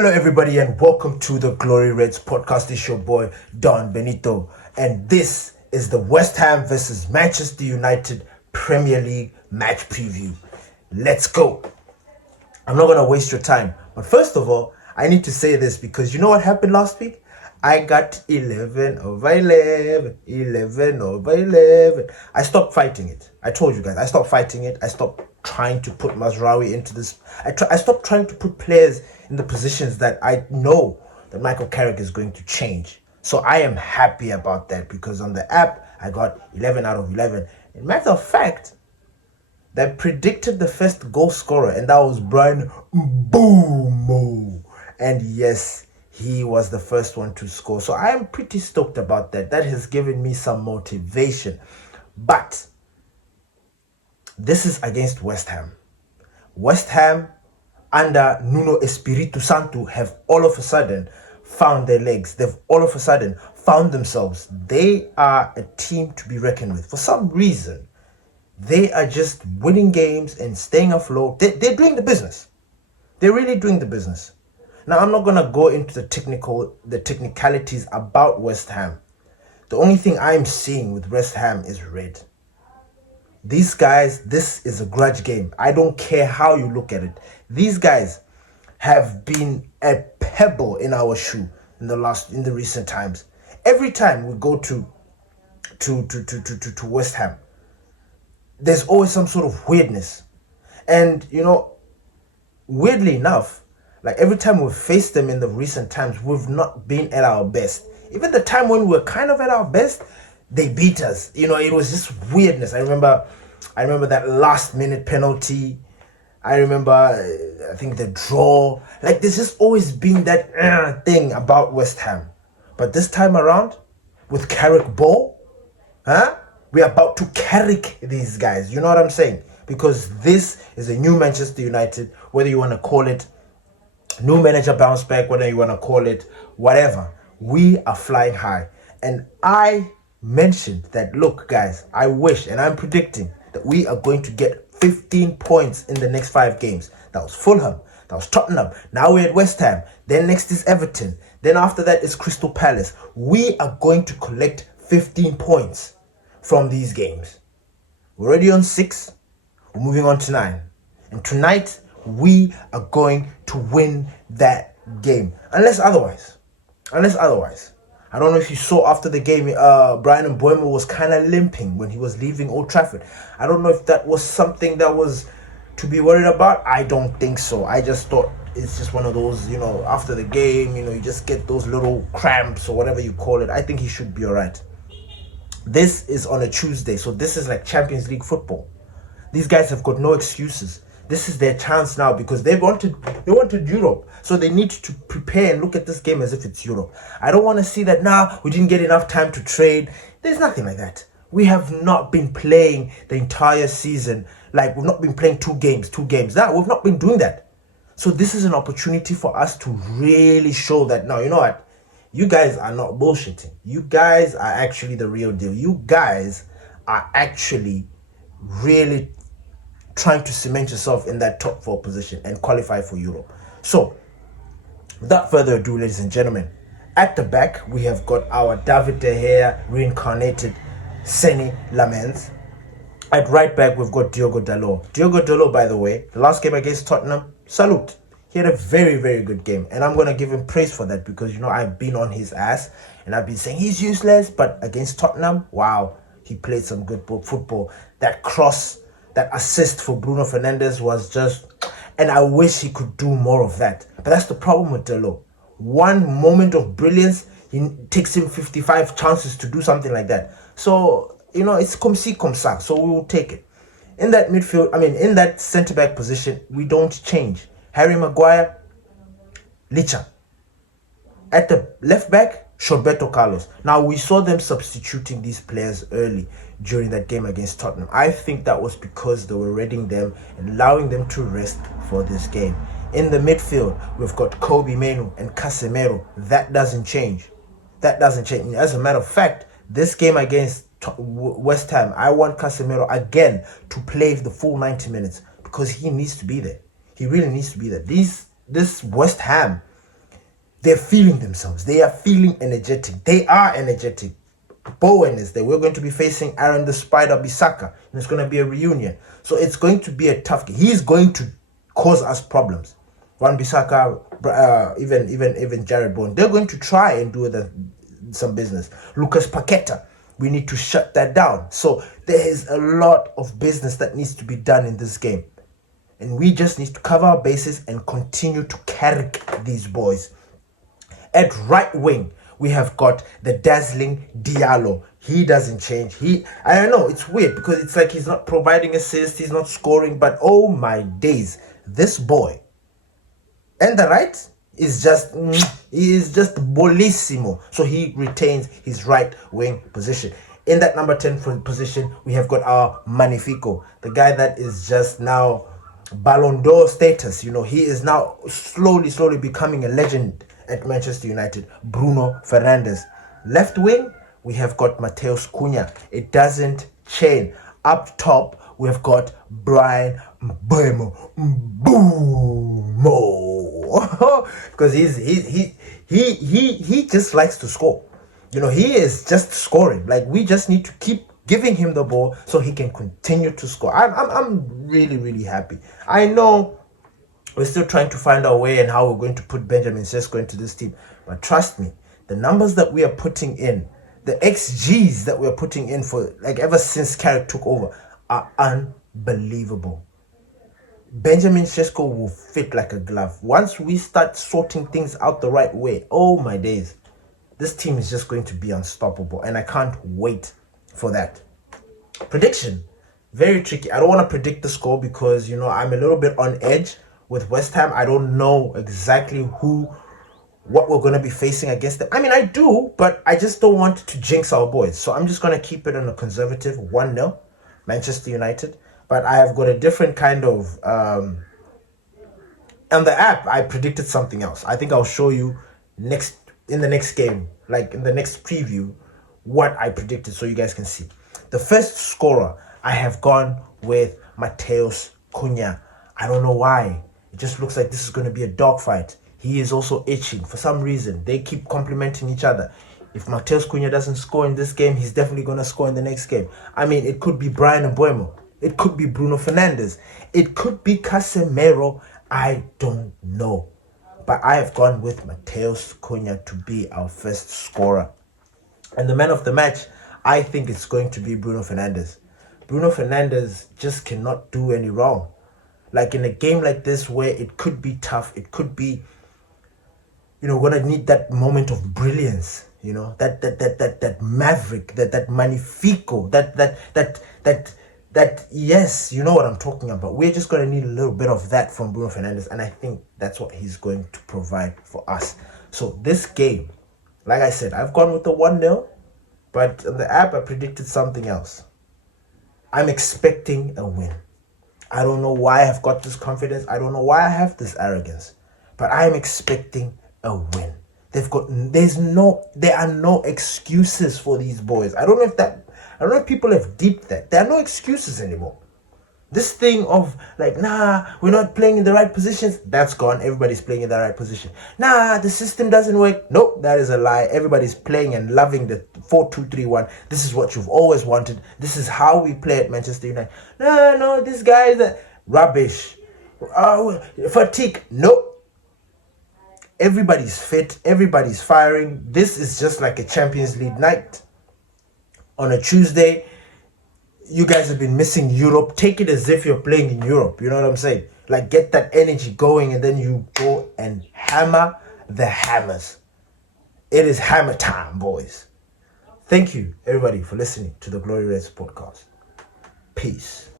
Hello, everybody, and welcome to the Glory Reds podcast. It's your boy Don Benito, and this is the West Ham versus Manchester United Premier League match preview. Let's go. I'm not gonna waste your time, but first of all, I need to say this because you know what happened last week? I got 11 over 11, 11 over 11. I stopped fighting it. I told you guys, I stopped fighting it. I stopped trying to put Mazraoui into this. I stopped trying to put players in the positions that I know that Michael Carrick is going to change. So I am happy about that because on the app, I got 11 out of 11. In matter of fact, that predicted the first goal scorer, and that was Brian Boom. And yes, he was the first one to score. So I am pretty stoked about that. That has given me some motivation. But this is against West Ham. West Ham under Nuno Espirito Santo have all of a sudden found their legs. They've all of a sudden found themselves. They are a team to be reckoned with. For some reason, they are just winning games and staying afloat. They're doing the business. They're really doing the business. Now, I'm not going to go into the technicalities about West Ham. The only thing I'm seeing with West Ham is red. These guys, this is a grudge game. I don't care how you look at it. These guys have been a pebble in our shoe in the recent times. Every time we go to West Ham, there's always some sort of weirdness. And, weirdly enough, like every time we've faced them in the recent times, we've not been at our best. Even the time when we were kind of at our best, they beat us. It was just weirdness. I remember that last minute penalty. I remember, I think the draw. Like there's just always been that thing about West Ham. But this time around, with Carrick ball, we're about to Carrick these guys. You know what I'm saying? Because this is a new Manchester United, whether you want to call it new manager bounce back, whether you want to call it whatever. We are flying high. And I mentioned that, look, guys, I wish, and I'm predicting that we are going to get 15 points in the next 5 games. That was Fulham. That was Tottenham. Now we're at West Ham. Then next is Everton. Then after that is Crystal Palace. We are going to collect 15 points from these games. We're already on 6. We're moving on to 9. And tonight, we are going to win that game. Unless otherwise. I don't know if you saw after the game, Brian Mbeumo was kind of limping when he was leaving Old Trafford. I don't know if that was something that was to be worried about. I don't think so. I just thought it's just one of those, after the game, you just get those little cramps or whatever you call it. I think he should be all right. This is on a Tuesday, so this is like Champions League football. These guys have got no excuses. This is their chance now because they wanted Europe. So they need to prepare and look at this game as if it's Europe. I don't want to see that, we didn't get enough time to trade. There's nothing like that. We have not been playing the entire season. Like, we've not been playing two games. Now, we've not been doing that. So this is an opportunity for us to really show that, now, you know what? You guys are not bullshitting. You guys are actually the real deal. You guys are actually really trying to cement yourself in that top 4 position and qualify for Europe. So, without further ado, ladies and gentlemen, at the back, we have got our David De Gea reincarnated Seny Lamens. At right back, we've got Diogo Dalot. Diogo Dalot, by the way, the last game against Tottenham, salute. He had a very, very good game. And I'm going to give him praise for that because, I've been on his ass and I've been saying he's useless. But against Tottenham, wow, he played some good football. That cross, that assist for Bruno Fernandes was just... And I wish he could do more of that. But that's the problem with Dalot. One moment of brilliance, it takes him 55 chances to do something like that. So, it's comme ci, comme ça. So we will take it. In that midfield, in that centre-back position, we don't change. Harry Maguire, Licha. At the left back, Roberto Carlos. Now, we saw them substituting these players early during that game against Tottenham. I think that was because they were reading them and allowing them to rest for this game. In the midfield, we've got Kobe Mainoo and Casemiro. That doesn't change. As a matter of fact, this game against West Ham, I want Casemiro again to play the full 90 minutes because he needs to be there. He really needs to be there. This West Ham, They're feeling themselves. They are feeling energetic. They are energetic. Bowen is there. We're going to be facing Aaron the Spider Bissaka, and it's going to be a reunion. So it's going to be a tough game. He's going to cause us problems. Wan Bissaka, even Jared Bowen, they're going to try and do some business. Lucas Paqueta, we need to shut that down. So there is a lot of business that needs to be done in this game. And we just need to cover our bases and continue to carry these boys. At right wing, we have got the dazzling Diallo. He doesn't change. I don't know, it's weird because it's like he's not providing assists, he's not scoring, but oh my days, this boy. And the right is just bellissimo. So he retains his right wing position. In that number 10 position, we have got our Magnifico, the guy that is just now Ballon d'Or status. He is now slowly becoming a legend at Manchester United. Bruno Fernandes. Left wing, we have got Mateus Cunha. It doesn't change. Up top, we have got Brian Mbeumo. Because he just likes to score. He is just scoring. Like, we just need to keep giving him the ball so he can continue to score. I'm really happy. I know we're still trying to find our way and how we're going to put Benjamin Sesko into this team. But trust me, the numbers that we are putting in, the XGs that we are putting in for, like, ever since Carrick took over, are unbelievable. Benjamin Sesko will fit like a glove. Once we start sorting things out the right way, oh my days, this team is just going to be unstoppable. And I can't wait for that. Prediction, very tricky. I don't want to predict the score because, I'm a little bit on edge with West Ham. I don't know exactly what we're going to be facing against them. I mean, I do, but I just don't want to jinx our boys. So I'm just going to keep it on a conservative 1-0 Manchester United. But I have got a different kind of... on the app, I predicted something else. I think I'll show you in the next game, like in the next preview, what I predicted so you guys can see. The first scorer, I have gone with Mateus Cunha. I don't know why. It just looks like this is going to be a dogfight. He is also itching. For some reason, they keep complimenting each other. If Mateus Cunha doesn't score in this game, he's definitely going to score in the next game. I mean, it could be Brian Mbeumo. It could be Bruno Fernandes. It could be Casemiro. I don't know. But I have gone with Mateus Cunha to be our first scorer. And the man of the match, I think it's going to be Bruno Fernandes. Bruno Fernandes just cannot do any wrong. Like, in a game like this where it could be tough, it could be, we're going to need that moment of brilliance, that maverick, that magnifico, that yes, you know what I'm talking about. We're just going to need a little bit of that from Bruno Fernandes, and I think that's what he's going to provide for us. So this game, like I said, I've gone with the 1-0, but on the app I predicted something else. I'm expecting a win. I don't know why I've got this confidence. I don't know why I have this arrogance, but I'm expecting a win. There are no excuses for these boys. I don't know if people have deeped that. There are no excuses anymore. This thing of like, nah, we're not playing in the right positions, that's gone. Everybody's playing in the right position. Nah, the system doesn't work. Nope, that is a lie. Everybody's playing and loving the 4-2-3-1. This is what you've always wanted. This is how we play at Manchester United. No, this guy is rubbish. Fatigue. Nope. Everybody's fit. Everybody's firing. This is just like a Champions League night. On a Tuesday, you guys have been missing Europe. Take it as if you're playing in Europe. You know what I'm saying? Like, get that energy going and then you go and hammer the hammers. It is hammer time, boys. Thank you, everybody, for listening to the Glory Reds podcast. Peace.